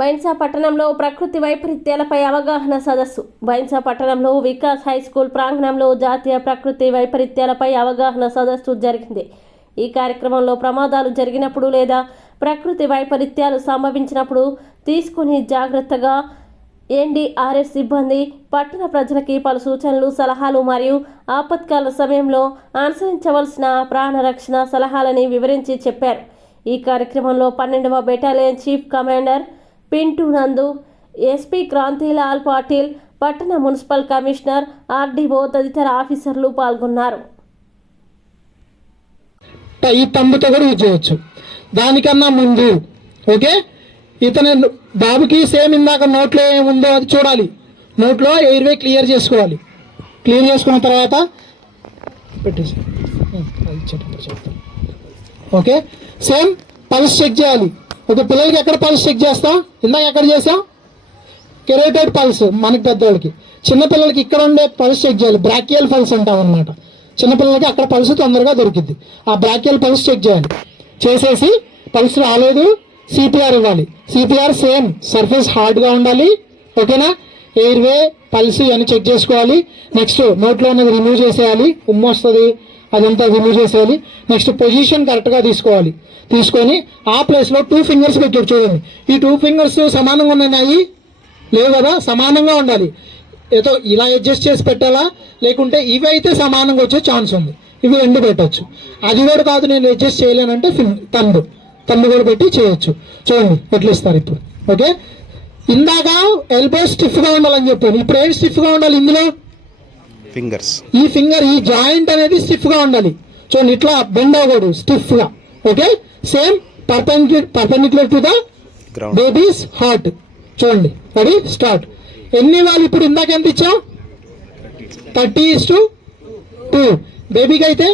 బైన్సా పట్టణంలో ప్రకృతి వైపరీత్యాలపై అవగాహన సదస్సు. బైన్సా పట్టణంలో వికాస్ హై స్కూల్ ప్రాంగణంలో జాతీయ ప్రకృతి వైపరీత్యాలపై అవగాహన సదస్సు జరిగింది. ఈ కార్యక్రమంలో ప్రమాదాలు జరిగినప్పుడు లేదా ప్రకృతి వైపరీత్యాలు సంభవించినప్పుడు తీసుకుని జాగ్రత్తగా ఎన్డీఆర్ఎఫ్ సిబ్బంది పట్టణ ప్రజలకి పలు సూచనలు సలహాలు మరియు ఆపత్కాల సమయంలో అనుసరించవలసిన ప్రాణరక్షణ సలహాలని వివరించి చెప్పారు. ఈ కార్యక్రమంలో పన్నెండవ బెటాలియన్ చీఫ్ కమాండర్ పింటూ నందు ఎస్పీ క్రాంతిలాల్ పాటిల్ పట్టణ మున్సిపల్ కమిషనర్ ఆర్డీఓ తదితర ఆఫీసర్లు పాల్గొన్నారు. ఈ తమ్ముతో కూడా యూజ్ చేయొచ్చు. దానికన్నా ముందు ఓకే? ఇతను బాబుకి సేమ్ ఇందాక నోట్లో ఏముందో అది చూడాలి. నోట్లో ఎయిర్వే క్లియర్ చేసుకోవాలి. క్లియర్ చేసుకున్న తర్వాత పెట్టేసి ఓకే? సేమ్ పల్స్ చెక్ చేయాలి. ఇప్పుడు పిల్లలకి ఎక్కడ పల్స్ చెక్ చేస్తాం? ఇందాక ఎక్కడ చేసాం కెరోటైడ్ పల్స్ మనకి పెద్దవాళ్ళకి చిన్నపిల్లలకి ఇక్కడ ఉండే పల్స్ చెక్ చేయాలి. బ్రాకియల్ పల్స్ అంటాం అనమాట చిన్నపిల్లలకి అక్కడ పల్స్ తొందరగా దొరికిద్ది. ఆ బ్రాకియల్ పల్స్ చెక్ చేయాలి. చేసేసి పల్స్ రాలేదు సిపిఆర్ ఇవ్వాలి. సిపిఆర్ సేమ్ సర్ఫేస్ హార్డ్గా ఉండాలి. ఓకేనా? ఎయిర్వే పల్స్ ఇవన్నీ చెక్ చేసుకోవాలి. నెక్స్ట్ నోట్లో ఉన్నది రిమూవ్ చేసేయాలి. ఉమ్ము వస్తుంది. అదంతా రిమూవ్ చేసేయాలి. నెక్స్ట్ పొజిషన్ కరెక్ట్గా తీసుకోవాలి. తీసుకొని ఆ ప్లేస్లో టూ ఫింగర్స్ పెట్టారు చూడండి. ఈ టూ ఫింగర్స్ సమానంగా ఉన్నాయి? లేవు కదా? సమానంగా ఉండాలి. ఏదో ఇలా అడ్జస్ట్ చేసి పెట్టాలా? లేకుంటే ఇవి అయితే సమానంగా వచ్చే ఛాన్స్ ఉంది. ఇవి రెండు పెట్టచ్చు. అది కూడా కాదు నేను అడ్జస్ట్ చేయలేనంటే ఫిన్ తండు. తండు కూడా పెట్టి చేయొచ్చు. చూడండి ఎట్లా ఇస్తారు ఇప్పుడు. ఓకే ఇందాక ఎల్బో స్టిఫ్గా ఉండాలని చెప్పాను. ఇప్పుడు ఏం స్టిఫ్గా ఉండాలి ఇందులో? ఫింగర్స్ ఈ ఫింగర్ ఈ జాయింట్ అనేది స్టిఫ్గా ఉండాలి. చూడండి ఇట్లా బెండ్ అవ్వకూడదు స్టిఫ్గా. Okay same perpendicular perpendicular to the baby's heart చూడండి రెడీ స్టార్ట్ ఎన్ని వాళ్ళు ఇప్పుడు ఇందాక ఎంత ఇచ్చాం? థర్టీ ఇస్ టు టూ బేబీకి అయితే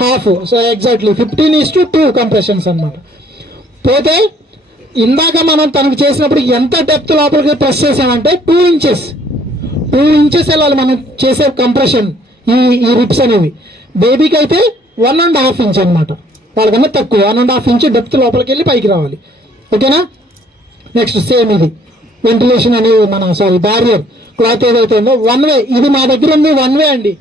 half so exactly fifteen is to two compressions అన్నమాట. పోతే ఇందాక మనం తనకు చేసినప్పుడు ఎంత డెప్త్ లోపలికి ప్రెస్ చేసామంటే టూ ఇంచెస్ టూ ఇంచెస్ వెళ్ళాలి మనం చేసే కంప్రెషన్ ఈ ఈ రిప్స్ అనేవి. బేబీకి అయితే వన్ అండ్ హాఫ్ ఇంచ్ అనమాట వాళ్ళకన్నా తక్కువ. One and half inch depth లోపలికి వెళ్ళి పైకి రావాలి. ఓకేనా? నెక్స్ట్ సేమ్ ఇది. వెంటిలేషన్ అనేది మన సారీ బ్యారియర్ క్లాత్ ఏదైతే ఉందో వన్ వే ఇది మా దగ్గర ఉంది వన్ వే అండి.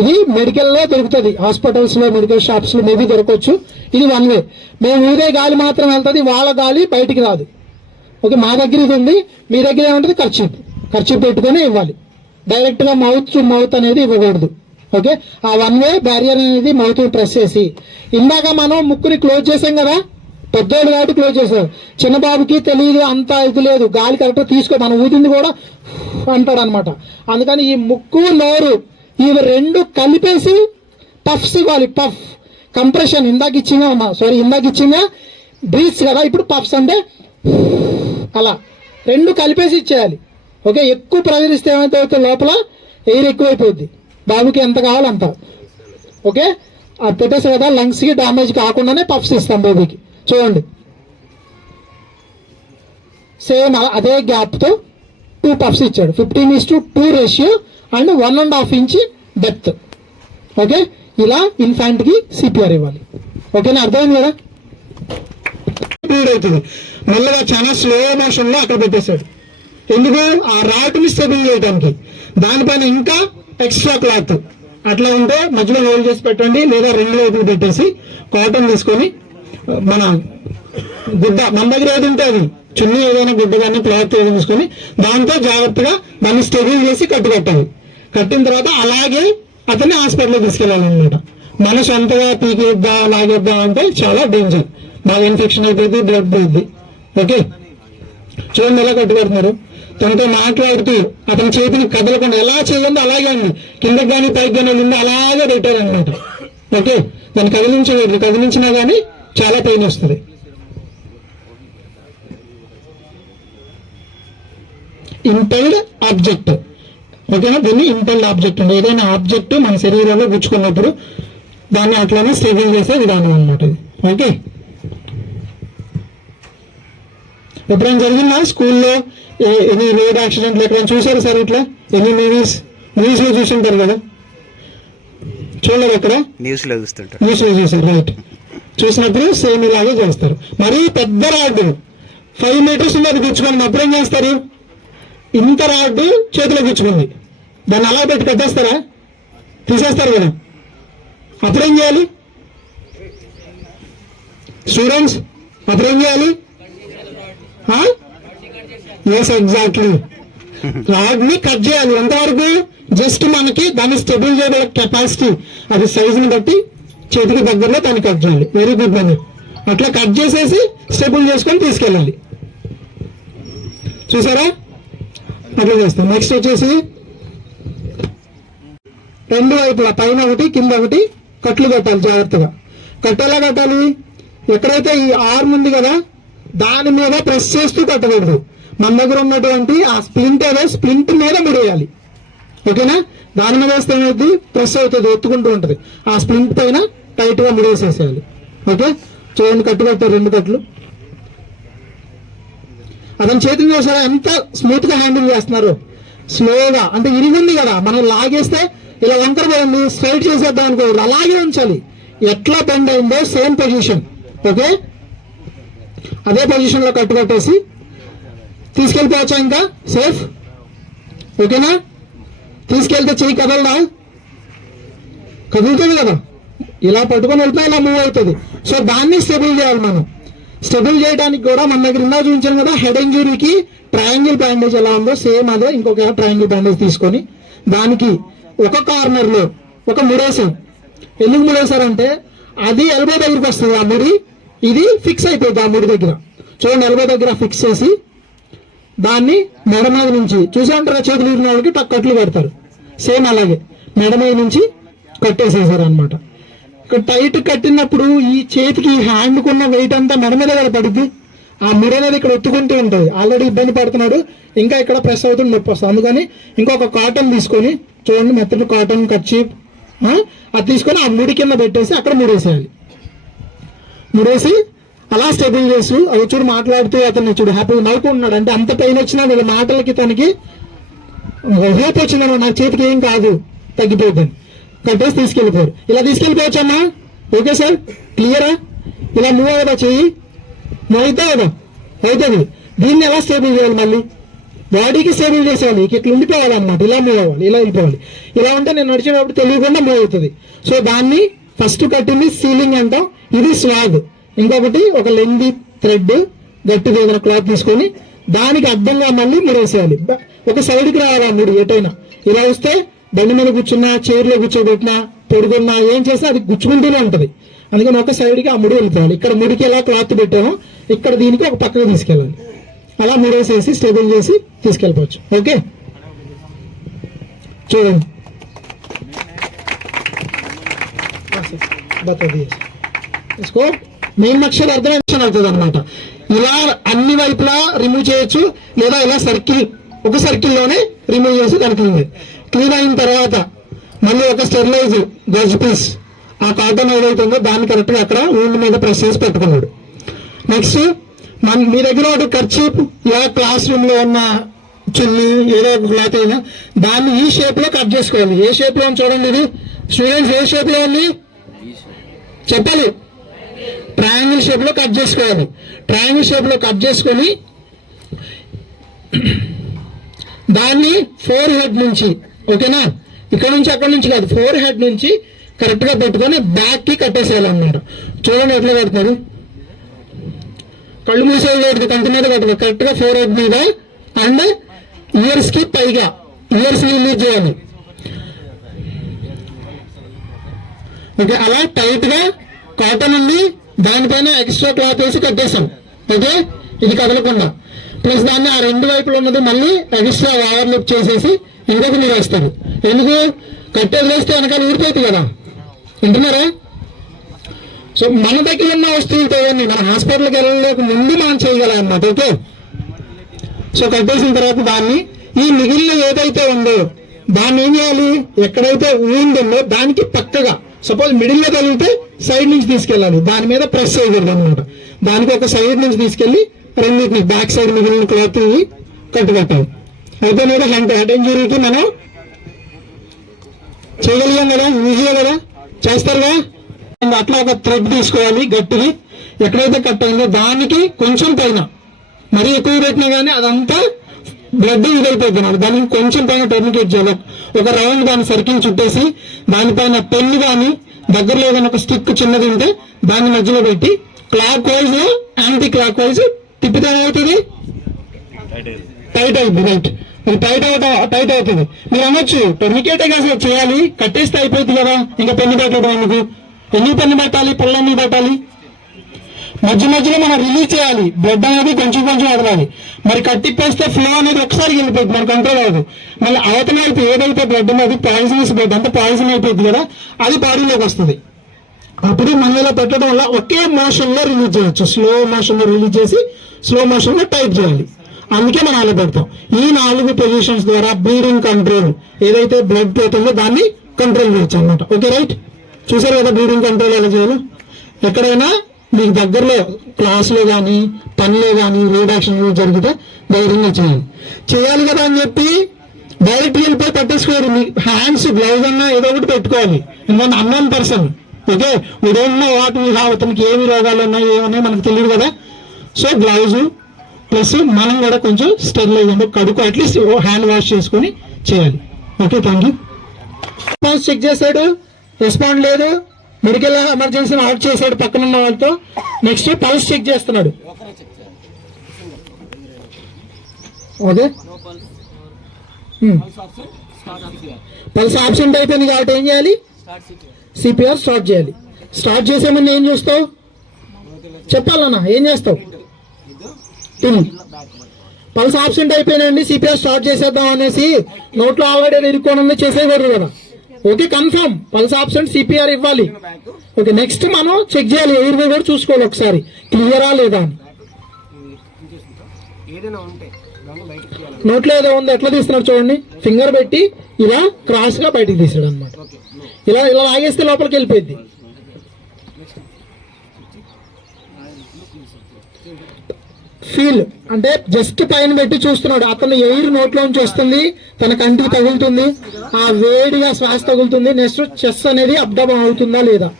ఇది మెడికల్లో దొరుకుతుంది. హాస్పిటల్స్లో మెడికల్ షాప్స్లో మేబీ దొరకవచ్చు. ఇది వన్ వే మేము ఊదే గాలి మాత్రం వెళ్తుంది వాళ్ళ గాలి బయటికి రాదు. ఓకే మా దగ్గర ఇది ఉంది. మీ దగ్గర ఏముంటుంది? ఖర్చు. ఖర్చు పెట్టుకొని ఇవ్వాలి. డైరెక్ట్గా మౌత్ టు మౌత్ అనేది ఇవ్వకూడదు. ఓకే ఆ వన్ వే బ్యారియర్ అనేది మౌత్ ప్రెస్ చేసి ఇందాక మనం ముక్కుని క్లోజ్ చేసాం కదా? పెద్దోడు కాబట్టి క్లోజ్ చేశారు. చిన్న బాబుకి తెలియదు అంత ఇది లేదు. గాలి కరెక్ట్ తీసుకో మనం ఊదింది కూడా అంటాడు అనమాట అందుకని ఈ ముక్కు నోరు ఇవి రెండు కలిపేసి పఫ్స్ ఇవ్వాలి పఫ్ కంప్రెషన్ ఇందాక ఇచ్చిందా సారీ ఇందాక ఇచ్చిందా? బ్రీత్స్ కదా? ఇప్పుడు పఫ్స్ అంటే అలా. రెండు కలిపేసి ఇచ్చేయాలి. ఓకే ఎక్కువ ప్రెజర్ ఇస్తే ఏమైతే లోపల ఎయిర్ ఎక్కువైపోద్ది. బాబుకి ఎంత కావాలో అంత. ఓకే? అది పెట్టేసి కదా లంగ్స్కి డ్యామేజ్ కాకుండానే పఫ్స్ ఇస్తాం బేబీకి. చూడండి. సేమ్ అదే గ్యాప్తో టూ పఫ్స్ ఇచ్చాడు. Fifteen is to two ratio and one and half inch depth okay? ఇలా ఇన్ఫాంట్కి సిపిఆర్ ఇవ్వాలి. ఓకేనా? అర్థమైంది కదా? బ్లీడ్ అవుతుంది. మెల్లగా చాలా స్లో మోషన్లో అక్కడ పెట్టేశాడు. ఎందుకు? ఆ రాటుని స్టెబుల్ చేయడానికి దానిపైన ఇంకా ఎక్స్ట్రా క్లాత్ అట్లా ఉంటే మధ్యలో హోల్డ్ చేసి పెట్టండి లేదా రెండు వైపులు పెట్టేసి కాటన్ తీసుకొని మన గుడ్డ మన దగ్గర ఏది ఉంటే అది. చున్నీ ఏదైనా గుడ్డ కానీ క్లాత్ ఏదైనా తీసుకొని దాంతో జాగ్రత్తగా దాన్ని స్టెబుల్ చేసి కట్టు కట్టాలి. కట్టిన తర్వాత అలాగే అతన్ని హాస్పిటల్కి తీసుకెళ్ళాలన్నమాట. మన సొంతగా పీకేద్దా లాగేద్దా అంటే చాలా డేంజర్ బాగా ఇన్ఫెక్షన్ అయిపోయింది బ్లడ్ పోయింది. ఓకే చూడండి ఎలా కట్టుబడుతున్నారు తనతో మాట్లాడుతూ అతని చేతిని కదలకుండా ఎలా చేయండి అలాగే అండి కిందకి కానీ పైకి కానీ వెళ్ళింది అలాగే పెట్టారనమాట ఓకే? దాన్ని కదిలించలేదు కదిలించినా కానీ చాలా పెయిన్ వస్తుంది. ఇంపెల్డ్ ఆబ్జెక్ట్ ఓకేనా? దీన్ని ఇంపెల్డ్ ఆబ్జెక్ట్ అండి ఏదైనా ఆబ్జెక్ట్ మన శరీరంలో గుచ్చుకున్నప్పుడు దాన్ని అట్లానే స్టేబుల్ చేసే విధానం అనమాట ఓకే? ఎప్పుడైనా జరిగిందా స్కూల్లో? ఏ- ఎన్ని రోడ్ యాక్సిడెంట్లు ఎక్కడైనా చూసారు సార్ ఇట్లా? ఎన్ని మూవీస్ మూవీస్లో చూసుంటారు కదా. చూడలేదు ఎక్కడ? న్యూస్లో చూస్తుంటారు. న్యూస్లో చూసారు రైట్ చూసినప్పుడు సేమ్ ఇలాగే చేస్తారు. మరీ పెద్ద రాడ్డు. ఫైవ్ మీటర్స్ ఉంది అది గుచ్చుకోండి అప్పుడు ఏం చేస్తారు? ఇంత రాడ్ చేతిలో గుచ్చుకుంది. దాన్ని అలా పెట్టి కట్టేస్తారా? తీసేస్తారు కదా. అప్పుడు ఏం చేయాలి? స్టూడెంట్స్ అప్పుడు ఏం చేయాలి? ఎస్ ఎగ్జాక్ట్లీ రాడ్ని కట్ చేయాలి. ఎంతవరకు? జస్ట్ మనకి దాన్ని స్టెబుల్ చేయగల కెపాసిటీ అది సైజుని బట్టి చేతికి దగ్గరలో దాన్ని కట్ చేయాలి. వెరీ గుడ్ అని అట్లా కట్ చేసేసి స్టెబుల్ చేసుకొని తీసుకెళ్ళాలి. చూసారా? అట్లా చేస్తాం. నెక్స్ట్ వచ్చేసి రెండు వైపులా పైన ఒకటి కింద ఒకటి కట్లు కట్టాలి జాగ్రత్తగా. కట్టేలా కట్టాలి? ఎక్కడైతే ఈ ఆర్మ్ ఉంది కదా దాని మీద ప్రెస్ చేస్తూ కట్టకూడదు. మన దగ్గర ఉన్నటువంటి ఆ స్ప్లింట్ ఏదో స్ప్లింట్ మీద ముడేయాలి. ఓకేనా? దాని మీద వేస్తే ఏమవుతుంది ప్రెస్ అవుతుంది ఎత్తుకుంటూ ఉంటుంది. ఆ స్ప్లింట్ పైన టైట్గా ముడేసేసేయాలి. ఓకే? చూడండి కట్టు కట్టారు రెండు కట్లు. అతని చేతిని చూసారా ఎంత స్మూత్గా హ్యాండిల్ చేస్తున్నారు. స్లోగా అంటే ఇరిగింది కదా. మనం లాగేస్తే ఇలా వంకర పోయింది స్ట్రైట్ చేసేద్దాం అనుకోకూడదు. అలాగే ఉంచాలి. ఎట్లా బెండ్ అయిందో సేమ్ పొజిషన్ ఓకే? అదే పొజిషన్లో కట్టు కట్టేసి తీసుకెళ్ళిపోవచ్చా ఇంకా? సేఫ్ ఓకేనా తీసుకెళ్తే చెయ్యి కదలడా కదులుతుంది కదా. ఇలా పట్టుకొని వెళ్తే ఇలా మూవ్ అవుతుంది. సో దాన్ని స్టెబుల్ చేయాలి మనం. స్టెబుల్ చేయడానికి కూడా మన దగ్గర ఇందా చూపించాను కదా హెడ్ ఇంజురీకి ట్రయాంగిల్ బ్యాండేజ్ ఎలా ఉందో సేమ్ అదే ఇంకొక ట్రయాంగిల్ బ్యాండేజ్ తీసుకొని దానికి ఒక కార్నర్లో ఒక ముడేసాం ఎందుకు ముడేశారంటే అది ఎల్బో దగ్గరికి వస్తుంది ఆ ముడి. ఇది ఫిక్స్ అయిపోతుంది ఆ ముడి దగ్గర. చూడండి ఎల్బో దగ్గర ఫిక్స్ చేసి దాన్ని మెడ మీద నుంచి చూసే ఉంటారా చేతులు ఇరిగిన వాళ్ళకి టక్ కట్లు పెడతారు. సేమ్ అలాగే మెడ మీద నుంచి కట్టేసేసారు అనమాట ఇక్కడ టైట్ కట్టినప్పుడు ఈ చేతికి హ్యాండ్కున్న హ్యాండ్ కున్న వెయిట్ అంతా మెడ మీద కదా పడుద్ది? ఆ ముడి అనేది ఇక్కడ ఒత్తుకుంటూ ఉంటుంది. ఆల్రెడీ ఇబ్బంది పడుతున్నాడు. ఇంకా ఇక్కడ ప్రెస్ అవుతుంది నొప్పి వస్తుంది. అందుకని ఇంకొక కాటన్ తీసుకొని చూడండి మెత్తటి కాటన్ కచ్చి అది తీసుకొని ఆ ముడి కింద పెట్టేసి అక్కడ ముడేసేయాలి. ముడేసి అలా స్టెబుల్ చేసు అవి చూడు మాట్లాడుతూ అతను చూడు హ్యాపీగా నవ్వుకుంటున్నాడు అంటే అంత పెయిన్ వచ్చినా వీళ్ళ మాటలకి తనకి హోప్ వచ్చిందన్న నా చేతికి ఏం కాదు. తగ్గిపోతుంది కట్టేసి తీసుకెళ్ళిపోయారు. ఇలా తీసుకెళ్ళిపోవచ్చమ్మా ఓకే సార్ క్లియరా ఇలా మూవ్ అవ్వదా చెయ్యి? నువ్వు అవుతా కదా అవుతుంది. దీన్ని ఎలా స్టేబుల్ చేయాలి మళ్ళీ? బాడీకి స్టేబుల్ చేసేయాలి. ఇక ఇట్లా ఉండిపోవాలన్నమాట ఇలా మూవ్ అవ్వాలి. ఇలా వెళ్ళిపోవాలి. ఇలా ఉంటే నేను నడిచేటప్పుడు తెలియకుండా మూవ్ అవుతుంది. సో దాన్ని ఫస్ట్ కట్టింది సీలింగ్ అంటాం. ఇది స్వాగ్ ఇంకొకటి ఒక లెంది థ్రెడ్ గట్టిది ఏదైనా క్లాత్ తీసుకొని దానికి అడ్డంగా మళ్ళీ ముడేసేయాలి బ- ఒక సైడ్కి రావాలి ఆ ముడి ఎటైనా ఇలా వస్తే బండి మీద కూర్చున్నా చైర్లో కూర్చోబెట్టినా పొడుగున్నా ఏం చేస్తే అది గుచ్చుకుంటూనే ఉంటది అందుకని ఒక సైడ్కి ఆ ముడి వెళ్ళిపోవాలి ఇక్కడ ముడికి ఎలా క్లాత్ పెట్టామో ఇక్కడ దీనికి ఒక పక్కకు తీసుకెళ్ళాలి అలా ముడేసేసి స్టేబుల్ చేసి తీసుకెళ్ళిపోవచ్చు ఓకే చూడండి బతా దియేసి. इसको మెయిన్ నక్షలు అర్థమైంది అవుతుంది అనమాట ఇలా అన్ని వైపులా రిమూవ్ చేయొచ్చు లేదా ఇలా సర్కిల్ ఒక సర్కిల్లోనే రిమూవ్ చేసి దాన్ని క్లీన్ అయిన తర్వాత మళ్ళీ ఒక స్టెరిలైజ్ గజ్ పీస్ ఆ కాటన్ ఏదైతుందో దాన్ని కరెక్ట్గా అక్కడ ఊళ్ళ మీద ప్రెస్ చేసి పెట్టుకున్నాడు. నెక్స్ట్ మన మీ దగ్గర ఒక ఖర్చీప్ ఇలా క్లాస్ రూమ్లో ఉన్న చిన్ని ఏదో ఒక క్లాత్ అయినా దాన్ని ఈ షేప్లో కట్ చేసుకోవాలి. ఏ షేప్లో చూడండి ఇది. స్టూడెంట్స్ ఏ షేప్లో ఉంది? చెప్పాలి. ట్రయాంగిల్ షేప్లో కట్ చేసుకోవాలి. ట్రయాంగిల్ షేప్లో కట్ చేసుకొని దాన్ని ఫోర్ హెడ్ నుంచి ఓకేనా? ఇక్కడ నుంచి అక్కడ నుంచి కాదు ఫోర్ హెడ్ నుంచి కరెక్ట్గా పెట్టుకొని బ్యాక్కి కట్టేసేయాలన్నమాట. చూడండి ఎట్లా కడతారు కళ్ళు మూసేది లేదు మీద కట్టదు కరెక్ట్గా ఫోర్ హెడ్ మీద అండ్ ఇయర్స్కి పైగా ఇయర్స్ రిలీజ్ చేయాలి. ఓకే అలా టైట్గా కాటన్ ఉంది దానిపైన ఎక్స్ట్రా క్లాత్ వేసి కట్టేశాం. ఓకే? ఇది కదలకుండా. ప్లస్ దాన్ని ఆ రెండు వైపులు ఉన్నది మళ్ళీ ఎక్స్ట్రా ఓవర్ లిప్ చేసేసి ఇంకొక మీరు వేస్తారు ఎందుకు? కట్టేది వేస్తే వెనకాల ఊడిపోతుంది కదా. వింటున్నారా? సో మన దగ్గర ఉన్న వస్తువులతో ఇవన్నీ మన హాస్పిటల్కి వెళ్ళలేక ముందు మనం చేయగలమన్నమాట ఓకే? సో కట్టేసిన తర్వాత దాన్ని ఈ మిగిలిన ఏదైతే ఉందో దాన్ని ఏం చేయాలి? ఎక్కడైతే ఊందో దానికి పక్కగా సపోజ్ మిడిల్లో తగిలితే సైడ్ నుంచి తీసుకెళ్ళాలి. దాని మీద ప్రెస్ చేయకూడదు అనమాట దానికి ఒక సైడ్ నుంచి తీసుకెళ్ళి రెండింటిని బ్యాక్ సైడ్ మిగిలిన క్లాత్ కట్టు కట్టాలి అయితే మీద హెడ్ హెడ్ ఇంజురీకి మనం చేయగలిగాం కదా? ఈజీగా కదా? చేస్తారుగా అట్లా ఒక థ్రెడ్ తీసుకోవాలి గట్టిది. ఎక్కడైతే కట్ అయిందో దానికి కొంచెం పైన మరీ ఎక్కువ పెట్టినా కానీ అదంతా బ్లడ్ ఇదైపోతుంది దానికి కొంచెం పైన టెర్మికేట్ చేయాలి. ఒక రౌండ్ దాన్ని సర్కిల్ చుట్టేసి దానిపైన పెన్ కానీ దగ్గరలో ఏదైనా ఒక స్టిక్ చిన్నది ఉంటే దాన్ని మధ్యలో పెట్టి clockwise anti clock wise తిప్పితే ఏమవుతుంది? టైట్ అవుతుంది. రైట్ ఇది టైట్ అవుతా టైట్ అవుతుంది. మీరు అనొచ్చు. టెర్మికేటే కాదు చేయాలి. కట్టేస్తే అయిపోతుంది కదా. ఇంకా పెన్ను పెట్టడం ఎందుకు ఎందుకు పెన్ను పెట్టాలి? పుల్లన్నీ పెట్టాలి? మధ్య మధ్యలో మనం రిలీజ్ చేయాలి. బ్లడ్ అనేది కొంచెం కొంచెం వదలాలి. మరి కట్టిప్పేస్తే ఫ్లో అనేది ఒకసారి వెళ్ళిపోతుంది మన కంట్రోల్ అవ్వదు. మళ్ళీ అవతల వైపు ఏదైతే బ్లడ్ ఉన్నది పాయిజనస్ బ్లడ్ అంతా పాయిజన్ అయిపోతుంది కదా అది బాడీలోకి వస్తుంది. అప్పుడు మనం ఇలా పెట్టడం వల్ల ఒకే మోషన్లో రిలీజ్ చేయొచ్చు. స్లో మోషన్లో రిలీజ్ చేసి స్లో మోషన్లో టైప్ చేయాలి. అందుకే మనం అలా పెడతాం. ఈ నాలుగు పొజిషన్స్ ద్వారా బ్లీడింగ్ కంట్రోల్ ఏదైతే బ్లడ్ పోతుందో దాన్ని కంట్రోల్ చేయొచ్చు అనమాట ఓకే రైట్ చూసారు కదా బ్లీడింగ్ కంట్రోల్ ఎలా చేయాలి? ఎక్కడైనా మీకు దగ్గరలో క్లాస్లో కానీ పనిలో కానీ రీడాక్షన్లు జరిగితే ధైర్యంగా చేయాలి. చేయాలి కదా అని చెప్పి డైరెక్ట్ వెళ్ళిపోయి పట్టేసుకోరు. మీ హ్యాండ్స్ గ్లౌజ్ అన్నా ఏదో ఒకటి పెట్టుకోవాలి. ఎందుకంటే అన్నోన్ పర్సన్ ఓకే ఉదయం వాటి అతనికి ఏమి రోగాలు ఉన్నాయి ఏమన్నాయి మనకు తెలియదు కదా. సో గ్లౌజ్ ప్లస్ మనం కూడా కొంచెం స్టెరిలైజ్ అంటే కడుకు అట్లీస్ట్ హ్యాండ్ వాష్ చేసుకొని చేయాలి. Okay thank you response check చేశాడు రెస్పాండ్ లేదు. మెడికల్ ఎమర్జెన్సీని ఆఫ్ చేశాడు పక్కన ఉన్న వాళ్ళతో. నెక్స్ట్ పల్స్ చెక్ చేస్తున్నాడు. ఓకే. పల్స్ ఆబ్సెంట్ అయిపోయింది కాబట్టి ఏం చేయాలి? సిపిఆర్ స్టార్ట్ చేయాలి. స్టార్ట్ చేసే ముందు ఏం చూస్తావు? చెప్పాలన్నా ఏం చేస్తావు? తిను. పల్స్ ఆబ్సెంట్ అయిపోయినండి సిపిఆర్ స్టార్ట్ చేసేద్దాం అనేసి నోట్లో ఆల్రెడీ ఇరుక్కొని చేసేయకూడదు కదా. Okay confirm pulse absent CPR ఇవ్వాలి. ఓకే నెక్స్ట్ మనం చెక్ చేయాలి. ఎయిర్ వే కూడా చూసుకోవాలి ఒకసారి. క్లియరా లేదా అని. నోట్లో ఏదో ఉంది ఎట్లా తీస్తున్నాడు చూడండి. ఫింగర్ పెట్టి ఇలా క్రాస్గా బయటికి తీసాడు అనమాట ఇలా ఇలా లాగేస్తే లోపలికి వెళ్ళిపోయింది ఫీల్ అంటే జస్ట్ పైన పెట్టి చూస్తున్నాడు. అతను ఎయిర్ నోట్లోంచి వస్తుంది తన కంటికి తగులుతుంది ఆ వేడిగా శ్వాస తగులుతుంది నెక్స్ట్ చెస్ అనేది అప్డౌన్ అవుతుందా లేదా?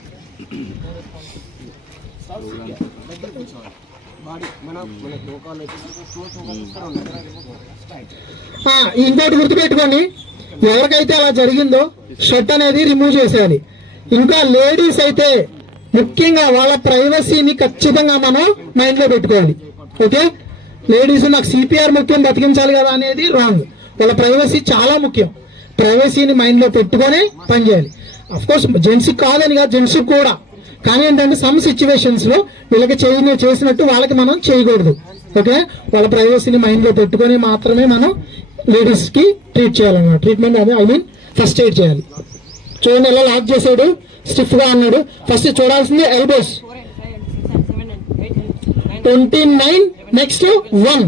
ఇంకోటి గుర్తుపెట్టుకోండి. ఎవరికైతే అలా జరిగిందో షర్ట్ అనేది రిమూవ్ చేసేయాలి. ఇంకా లేడీస్ అయితే ముఖ్యంగా వాళ్ళ ప్రైవసీని ఖచ్చితంగా మనం మైండ్లో పెట్టుకోవాలి. ఓకే? లేడీస్ నాకు సిపిఆర్ ముఖ్యం బతికించాలి కదా అనేది రాంగ్. వాళ్ళ ప్రైవసీ చాలా ముఖ్యం. ప్రైవసీని మైండ్లో పెట్టుకొని పనిచేయాలి అఫ్ కోర్స్ జెంట్స్ కాదని కాదు జెంట్స్ కూడా. కానీ ఏంటంటే సమ్ సిచ్యువేషన్స్లో వీళ్ళకి చేయని చేసినట్టు వాళ్ళకి మనం చేయకూడదు. ఓకే? వాళ్ళ ప్రైవసీని మైండ్లో పెట్టుకొని మాత్రమే మనం లేడీస్కి ట్రీట్ చేయాలన్నమాట. ట్రీట్మెంట్ అదే ఐ మీన్ ఫస్ట్ ఎయిడ్ చేయాలి. చూడండి ఎలా లాక్ చేసాడు స్టిఫ్గా అన్నాడు. ఫస్ట్ చూడాల్సింది elbows twenty nine next one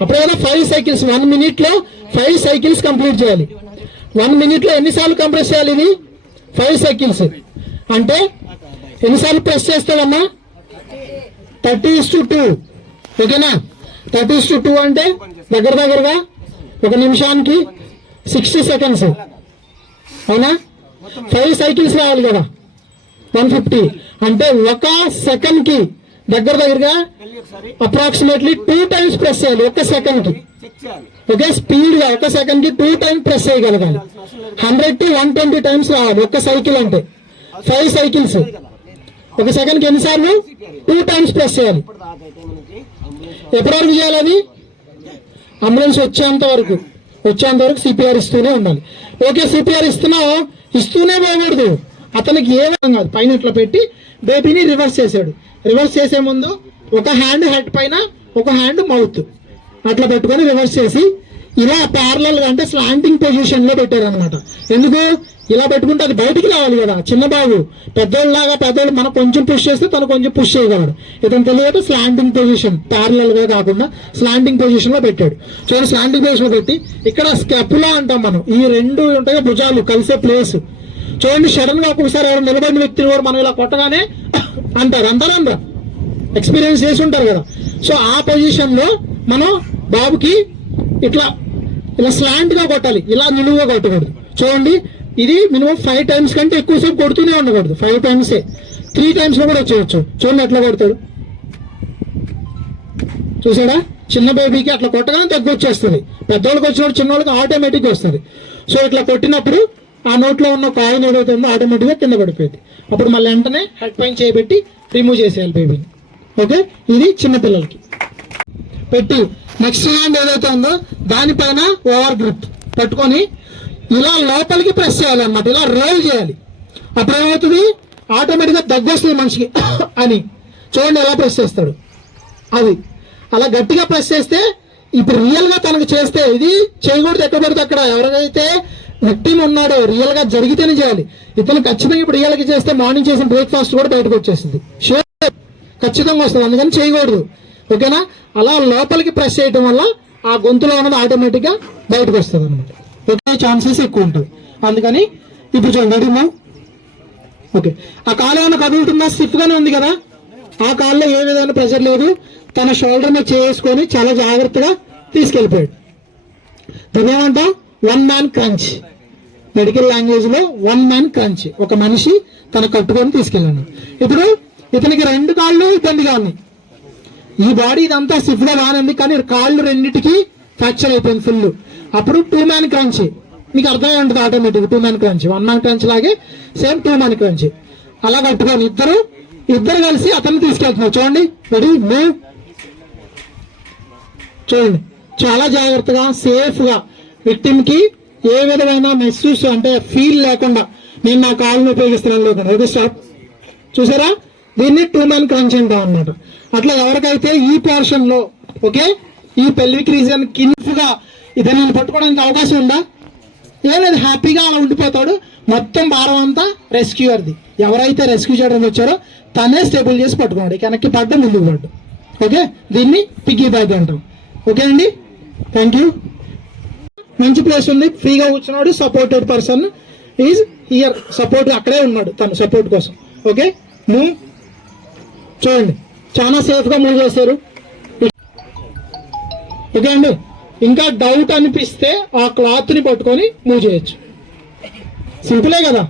అప్పుడు కదా ఫైవ్ సైకిల్స్ వన్ మినిట్లో ఫైవ్ సైకిల్స్ కంప్లీట్ చేయాలి. వన్ మినిట్లో ఎన్నిసార్లు కంప్రెస్ చేయాలి ఇది? ఫైవ్ సైకిల్స్ అంటే ఎన్నిసార్లు ప్రెస్ చేస్తాడమ్మా థర్టీ ఇస్ టు టూ ఓకేనా? థర్టీ ఇస్ టు టూ అంటే దగ్గర దగ్గరగా ఒక నిమిషానికి సిక్స్టీ సెకండ్స్ అవునా? ఫైవ్ సైకిల్స్ రావాలి కదా. వన్ ఫిఫ్టీ అంటే ఒక సెకండ్కి దగ్గర దగ్గరగా అప్రాక్సిమేట్లీ టూ టైమ్స్ ప్రెస్ చేయాలి ఒక సెకండ్ ఓకే స్పీడ్గా ఒక సెకండ్కి టూ టైమ్స్ ప్రెస్ చేయగలగాలి. Hundred to one twenty times రావాలి ఒక సైకిల్ అంటే. ఫైవ్ సైకిల్స్ ఒక సెకండ్కి ఎన్నిసార్లు? టూ టైమ్స్ ప్రెస్ చేయాలి. ఇప్పుడు దాకా అయితే మనకి అంబులెన్స్ ఎప్పటి వరకు చేయాలి అది? అంబులెన్స్ వచ్చేంత వరకు. వచ్చేంత వరకు సిపిఆర్ ఇస్తూనే ఉండాలి. ఓకే సిపిఆర్ ఇస్తున్నావు? ఇస్తూనే పోకూడదు. అతనికి ఏ విధంగా కాదు. పైన పెట్టి బేబీని రివర్స్ చేశాడు. రివర్స్ చేసే ముందు ఒక హ్యాండ్ హెడ్ పైన ఒక హ్యాండ్ మౌత్. అట్లా పెట్టుకొని రివర్స్ చేసి ఇలా ప్యారలల్గా అంటే స్లాంటింగ్ పొజిషన్లో పెట్టారనమాట ఎందుకు? ఇలా పెట్టుకుంటే అది బయటికి రావాలి కదా చిన్న బాబు. పెద్దోళ్ళలాగా పెద్దోళ్ళు మనం కొంచెం పుష్ చేస్తే తను కొంచెం పుష్ చేయగలడు. ఇతను తెలియదు స్లాంటింగ్ పొజిషన్ ప్యారలల్గా కాకుండా స్లాంటింగ్ పొజిషన్లో పెట్టాడు. చూడండి స్లాంటింగ్ పొజిషన్లో పెట్టి ఇక్కడ స్కెపులా అంటాం మనం. ఈ రెండు ఉంటాయి భుజాలు కలిసే ప్లేస్ చూడండి సడన్గా ఒక్కొక్కసారి ఎవరు నిలబడిన వ్యక్తిని కూడా మనం ఇలా కొట్టగానే అంటారు. అంటారు అందరు ఎక్స్పీరియన్స్ చేసి ఉంటారు కదా. సో ఆ పొజిషన్లో మనం బాబుకి ఇట్లా ఇలా స్లాంట్గా కొట్టాలి. ఇలా నిలువుగా కొట్టకూడదు. చూడండి ఇది మినిమం ఫైవ్ టైమ్స్ కంటే ఎక్కువసేపు కొడుతూనే ఉండకూడదు. ఫైవ్ టైమ్సే త్రీ టైమ్స్లో కూడా వచ్చేయచ్చు. చూడండి ఎట్లా కొడతాడు. చూసాడా? చిన్న బేబీకి అట్లా కొట్టగానే తగ్గొచ్చేస్తుంది పెద్దవాళ్ళకి వచ్చినప్పుడు చిన్నవాళ్ళకి ఆటోమేటిక్గా వస్తుంది. సో ఇట్లా కొట్టినప్పుడు ఆ నోట్లో ఉన్న కాయిన్ ఏదైతే ఉందో ఆటోమేటిక్గా కింద పడిపోయింది. అప్పుడు మళ్ళీ వెంటనే హెడ్ పైన చేయబెట్టి రిమూవ్ చేసేయాలి బేబీని ఓకే ఇది చిన్నపిల్లలకి పెట్టి. నెక్స్ట్ హ్యాండ్ ఏదైతే ఉందో దానిపైన ఓవర్ గ్రిప్ పట్టుకొని ఇలా లోపలికి ప్రెస్ చేయాలన్నమాట. ఇలా రోల్ చేయాలి. అప్పుడు ఏమవుతుంది? ఆటోమేటిక్గా దగ్గొస్తుంది మనిషికి. అని. చూడండి ఎలా ప్రెస్ చేస్తాడు. అది. అలా గట్టిగా ప్రెస్ చేస్తే ఇప్పుడు రియల్గా తనకు చేస్తే ఇది చేయకూడదు ఎక్కడ పడితే అక్కడ. ఎవరైతే వ్యక్తిని ఉన్నాడో రియల్గా జరిగితేనే చేయాలి. ఇతను ఖచ్చితంగా ఇప్పుడు రియల్గా చేస్తే మార్నింగ్ చేసిన బ్రేక్ఫాస్ట్ కూడా బయటకు వచ్చేసింది షూర్ ఖచ్చితంగా వస్తుంది అందుకని చేయకూడదు. ఓకేనా? అలా లోపలికి ప్రెస్ చేయడం వల్ల ఆ గొంతులో ఉన్నది ఆటోమేటిక్గా బయటకు వస్తుంది అనమాట ఓకే ఛాన్సెస్ ఎక్కువ ఉంటుంది అందుకని ఇప్పుడు చూడండి మూవ్ ఓకే. ఆ కాలు ఏమైనా కదులుతుందా స్టిఫ్ గానే ఉంది కదా. ఆ కాల్లో ఏ విధమైన ప్రెషర్ లేదు. తన షోల్డర్ మీద చేసుకొని చాలా జాగ్రత్తగా తీసుకెళ్ళిపోయాడు. దీని ఏమంటాం వన్ మ్యాన్ క్రంచ్ మెడికల్ లాంగ్వేజ్లో వన్ మ్యాన్ క్రంచ్. ఒక మనిషి తన కట్టుకొని తీసుకెళ్ళాను ఇప్పుడు ఇతనికి రెండు కాళ్ళు ఇబ్బందిగా ఉన్నాయి ఈ బాడీ ఇదంతా స్టిఫ్గా బాగానే కానీ కాళ్ళు రెండింటికి ఫ్రాక్చర్ అయిపోయింది ఫుల్. అప్పుడు టూ మ్యాన్ క్రంచ్. మీకు అర్థమై ఉంటుంది automatic two man crunch. One man crunch లాగే సేమ్ టూ మ్యాన్ క్రంచ్. అలా కట్టుకొని ఇద్దరు ఇద్దరు కలిసి అతన్ని తీసుకెళ్తున్నారు. చూడండి. రెడీ? మూవ్ చూడండి. చాలా జాగ్రత్తగా సేఫ్గా. విక్టిమ్కి ఏ విధమైన మెస్యూస్ అంటే ఫీల్ లేకుండా నేను నా కాళ్ళను ఉపయోగిస్తున్నాను లేదు అది స్టాప్. చూసారా? దీన్ని టూ మ్యాన్ క్రంచ్ అంటాం అన్నమాట. అట్లా ఎవరికైతే ఈ పోర్షన్లో ఓకే ఈ పెల్విక్ రీజన్ కిన్ఫ్గా ఇతను నేను పట్టుకోవడానికి అవకాశం ఉందా? ఏం లేదు హ్యాపీగా అలా ఉండిపోతాడు. మొత్తం భారం అంతా రెస్క్యూర్ది ఎవరైతే రెస్క్యూ చేయడానికి వచ్చారో తనే స్టేబుల్ చేసి పట్టుకున్నాడు. వెనక్కి పడ్డ ముందుకు పడ్డు. ఓకే దీన్ని పిగ్గీ బ్యాగ్ అంటాం. ఓకే అండి? థ్యాంక్ యూ మంచి ప్లేస్ ఉంది ఫ్రీగా కూర్చున్నాడు supported person is here support అక్కడే ఉన్నాడు తను సపోర్ట్ కోసం. ఓకే మూవ్ చూడండి. చాలా సేఫ్గా మూవ్ చేశారు. ఓకే అండి? ఇంకా డౌట్ అనిపిస్తే ఆ క్లాత్ని పట్టుకొని మూవ్ చేయొచ్చు. సింపులే కదా?